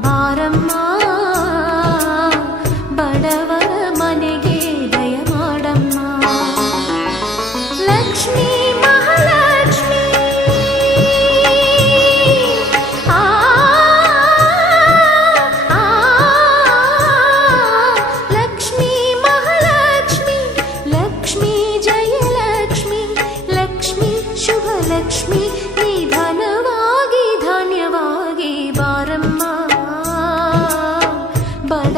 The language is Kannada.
ಬಾರಮ್ಮ ಬಡವರ ಮನೆಗೆ ದಯ ಮಾಡಮ್ಮ. ಲಕ್ಷ್ಮೀ ಮಹಾಲಕ್ಷ್ಮಿ ಆ ಲಕ್ಷ್ಮೀ ಮಹಾಲಕ್ಷ್ಮಿ ಲಕ್ಷ್ಮೀ ಜಯಲಕ್ಷ್ಮಿ ಲಕ್ಷ್ಮೀ ಶುಭ ಲಕ್ಷ್ಮಿ ನಿಧಾನವಾಗಿ ಧಾನ್ಯವಾಗಿ ಬಾರಮ್ಮ ಬಡ